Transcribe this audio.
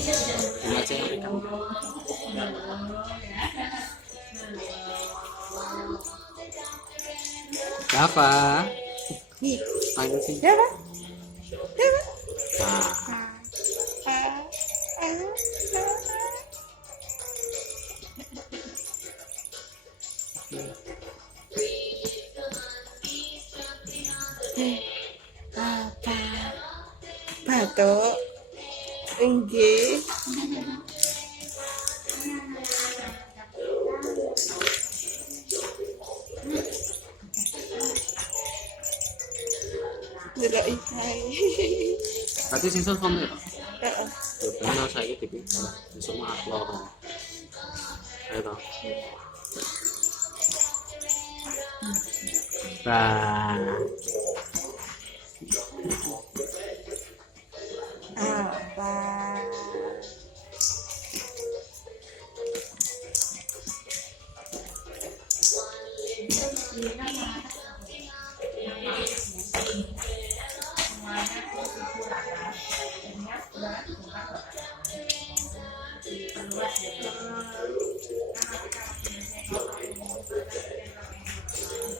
Ini aja yang pegang. Dava, Nih, main sini. ya kan? Ya kan? Nah, Apa? Batuk. Inggih. Delok ikai. berarti siswa kamu ya? Heeh. Ya benar saya gitu. Besok mah loro. Ayo toh. Bah. Apa?